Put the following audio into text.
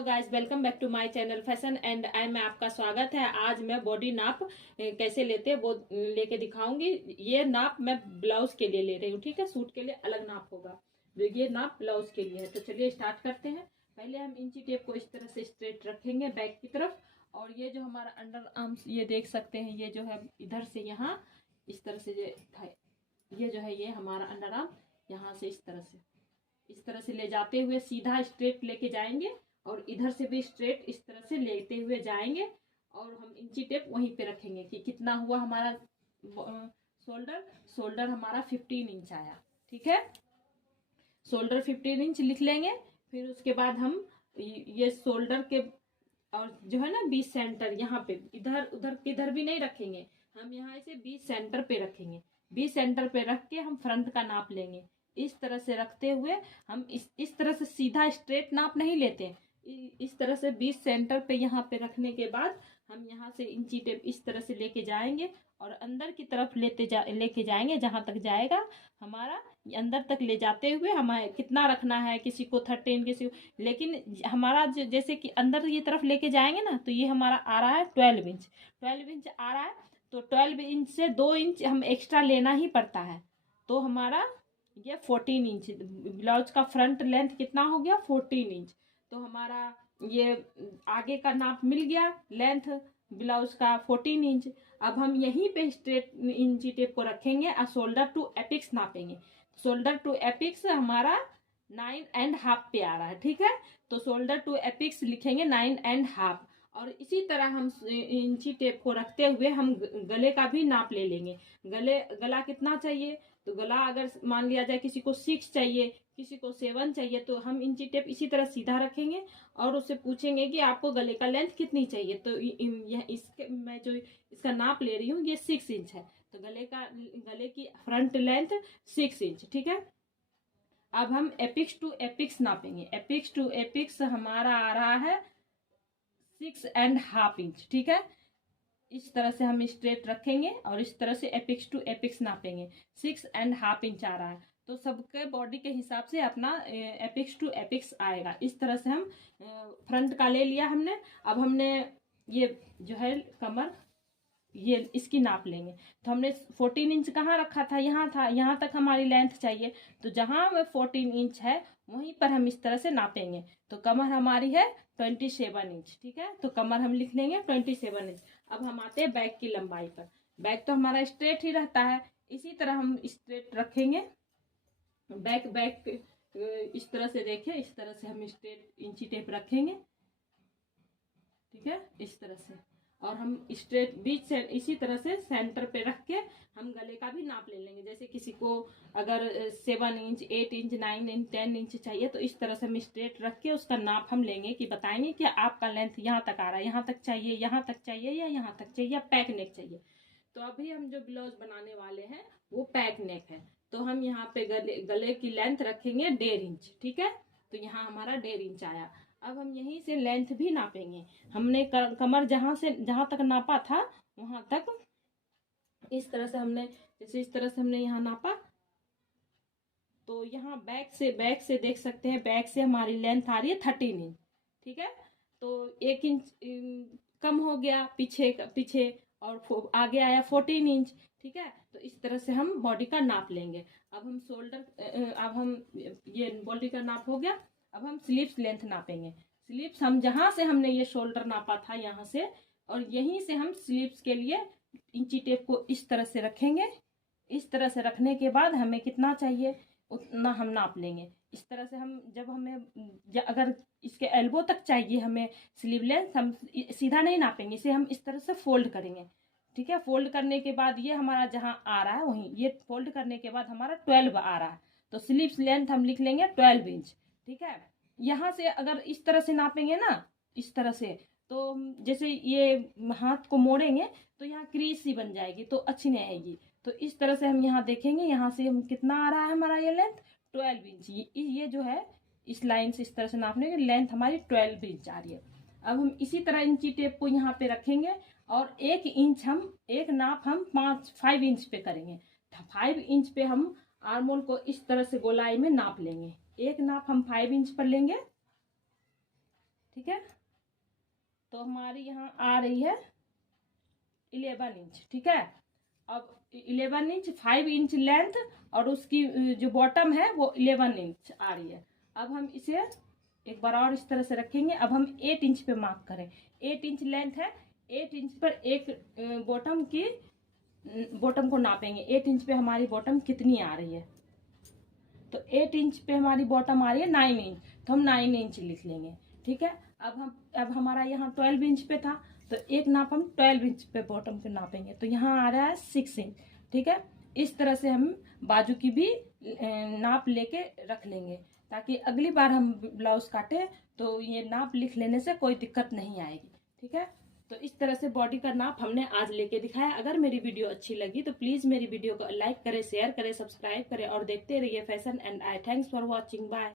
Hello guys, welcome back to my channel fashion and I में आपका स्वागत है। आज मैं बॉडी नाप कैसे लेते हैं वो लेके दिखाऊंगी। ये नाप मैं ब्लाउज के लिए ले रही हूँ, ठीक है। सूट के लिए अलग नाप होगा, ये नाप ब्लाउज के लिए है। तो चलिए स्टार्ट करते हैं। पहले हम इंची टेप को इस तरह से स्ट्रेट रखेंगे बैक की तरफ, और ये जो हमारा अंडर आर्म्स ये देख सकते हैं, ये जो है इधर से यहाँ इस तरह से ये जो है ये हमारा अंडर आर्म यहाँ से इस तरह से ले जाते हुए सीधा स्ट्रेट लेके जाएंगे, और इधर से भी स्ट्रेट इस तरह से लेते हुए जाएंगे। और हम इंची टेप वहीं पे रखेंगे कि कितना हुआ हमारा शोल्डर हमारा 15 इंच आया, ठीक है। शोल्डर 15 इंच लिख लेंगे। फिर उसके बाद हम ये शोल्डर के और जो है ना बीच सेंटर यहाँ पे, इधर उधर किधर भी नहीं रखेंगे, हम यहाँ इसे बीच सेंटर पे रखेंगे। बीच सेंटर पे रख के हम फ्रंट का नाप लेंगे। इस तरह से रखते हुए हम इस तरह से सीधा स्ट्रेट नाप नहीं लेते। इस तरह से बीच सेंटर पे यहाँ पे रखने के बाद हम यहाँ से इंची टेप इस तरह से लेके जाएंगे और अंदर की तरफ लेके जाएंगे जहां तक जाएगा हमारा। अंदर तक ले जाते हुए हमारे कितना रखना है, किसी को 13, किसी को, लेकिन हमारा जैसे कि अंदर ये तरफ लेके जाएंगे ना, तो ये हमारा आ रहा है 12 इंच। 12 इंच आ रहा है, तो 12 इंच से 2 इंच हम एक्स्ट्रा लेना ही पड़ता है। तो हमारा ये 14 इंच ब्लाउज का फ्रंट लेंथ कितना हो गया, 14 इंच। तो हमारा ये आगे का नाप मिल गया, लेंथ ब्लाउज का 14 इंच। अब हम यहीं पे स्ट्रेट इंची टेप को रखेंगे और शोल्डर टू एपिक्स नापेंगे। शोल्डर टू एपिक्स हमारा 9.5 पे आ रहा है, ठीक है। तो शोल्डर टू एपिक्स लिखेंगे 9.5। और इसी तरह हम इंची टेप को रखते हुए हम गले का भी नाप ले लेंगे। गला कितना चाहिए, तो गला अगर मान लिया जाए किसी को 6 चाहिए, किसी को 7 चाहिए, तो हम इंची टेप इसी तरह सीधा रखेंगे और उससे पूछेंगे कि आपको गले का लेंथ कितनी चाहिए। तो मैं जो इसका नाप ले रही हूँ ये 6 इंच है, तो गले की फ्रंट लेंथ 6 इंच, ठीक है। अब हम एपिक्स टू एपिक्स नापेंगे। एपिक्स टू एपिक्स हमारा आ रहा है 6.5 इंच, ठीक है। इस तरह से हम स्ट्रेट रखेंगे और इस तरह से एपिक्स टू एपिक्स नापेंगे। 6.5 इंच आ रहा है, तो सबके बॉडी के हिसाब से अपना एपिक्स टू एपिक्स आएगा। इस तरह से हम फ्रंट का ले लिया हमने। अब हमने ये जो है कमर, ये इसकी नाप लेंगे। तो हमने 14 इंच कहाँ रखा था, यहाँ था, यहाँ तक हमारी लेंथ चाहिए। तो जहाँ 14 इंच है वहीं पर हम इस तरह से नापेंगे। तो कमर हमारी है 27 इंच, ठीक है। तो कमर हम लिख लेंगे 27 इंच। अब हम आते हैं बैक की लंबाई पर। बैक तो हमारा स्ट्रेट ही रहता है, इसी तरह हम स्ट्रेट रखेंगे। बैक इस तरह से देखिए, इस तरह से हम स्ट्रेट इंची टेप रखेंगे, ठीक है, इस तरह से। और हम स्ट्रेट बीच से इसी तरह से सेंटर पे रख के हम गले का भी नाप ले लेंगे। जैसे किसी को अगर 7 इंच, 8 इंच, 9 इंच, 10 इंच चाहिए, तो इस तरह से हम स्ट्रेट रख के उसका नाप हम लेंगे कि बताएंगे कि आपका लेंथ यहाँ तक आ रहा है, यहाँ तक चाहिए, यहाँ तक चाहिए, या यहाँ तक चाहिए, या पैक नेक चाहिए। तो अभी हम जो ब्लाउज बनाने वाले हैं वो पैक नेक है, तो हम यहाँ पे गले की लेंथ रखेंगे 1.5 इंच, ठीक है। तो यहाँ हमारा 1.5 इंच आया। अब हम यहीं से लेंथ भी नापेंगे। हमने कमर जहां तक नापा था वहां तक इस तरह से हमने, जैसे इस तरह से हमने यहाँ नापा, तो यहाँ बैक से देख सकते हैं, बैक से हमारी लेंथ आ रही है 13 इंच, ठीक है। तो 1 इंच कम हो गया पीछे और आगे आया 14 इंच, ठीक है। तो इस तरह से हम बॉडी का नाप लेंगे। अब हम ये बॉडी का नाप हो गया। अब हम स्लीव्स लेंथ नापेंगे। स्लीव्स हम जहां से हमने ये शोल्डर नापा था यहाँ से, और यहीं से हम स्लीव्स के लिए इंची टेप को इस तरह से रखेंगे। इस तरह से रखने के बाद हमें कितना चाहिए उतना हम नाप लेंगे। इस तरह से हम जब हमें अगर इसके एल्बो तक चाहिए हमें स्लीव लेंथ, हम सीधा नहीं नापेंगे, इसे हम इस तरह से फोल्ड करेंगे, ठीक है। फोल्ड करने के बाद ये हमारा जहाँ आ रहा है वहीं, ये फोल्ड करने के बाद हमारा 12 आ रहा है, तो स्लीव्स लेंथ हम लिख लेंगे 12 इंच, ठीक है। यहाँ से अगर इस तरह से नापेंगे ना, इस तरह से, तो जैसे ये हाथ को मोड़ेंगे तो यहाँ क्रीज सी बन जाएगी, तो अच्छी नहीं आएगी। तो इस तरह से हम यहाँ देखेंगे, यहाँ से हम कितना आ रहा है हमारा ये लेंथ 12 इंच। ये जो है इस लाइन से इस तरह से नापने की लेंथ हमारी 12 इंच आ रही है। अब हम इसी तरह इंची टेप को यहाँ पे रखेंगे और 1 नाप हम 5 इंच पे करेंगे। 5 इंच पे हम आर्म होल को इस तरह से गोलाई में नाप लेंगे। 1 नाप हम 5 इंच पर लेंगे ठीक है। तो हमारी यहाँ आ रही है 11 इंच। ठीक है, अब 11 इंच, 5 इंच लेंथ और उसकी जो बॉटम है वो 11 इंच आ रही है। अब हम इसे एक बार और इस तरह से रखेंगे। अब हम 8 इंच पे मार्क करें। 8 इंच लेंथ है, 8 इंच पर एक बॉटम को नापेंगे। 8 इंच पे हमारी बॉटम कितनी आ रही है, तो 8 इंच पे हमारी बॉटम आ रही है 9 इंच, तो हम 9 इंच लिख लेंगे। ठीक है, अब हमारा यहाँ 12 इंच पे था, तो एक नाप हम 12 इंच पे बॉटम पे नापेंगे, तो यहाँ आ रहा है 6 इंच। ठीक है, इस तरह से हम बाजू की भी नाप लेके रख लेंगे, ताकि अगली बार हम ब्लाउज काटे तो ये नाप लिख लेने से कोई दिक्कत नहीं आएगी। ठीक है, तो इस तरह से बॉडी का नाप हमने आज लेके दिखाया। अगर मेरी वीडियो अच्छी लगी तो प्लीज मेरी वीडियो को लाइक करें, शेयर करें, सब्सक्राइब करें और देखते रहिए fashion and I. Thanks for watching, bye.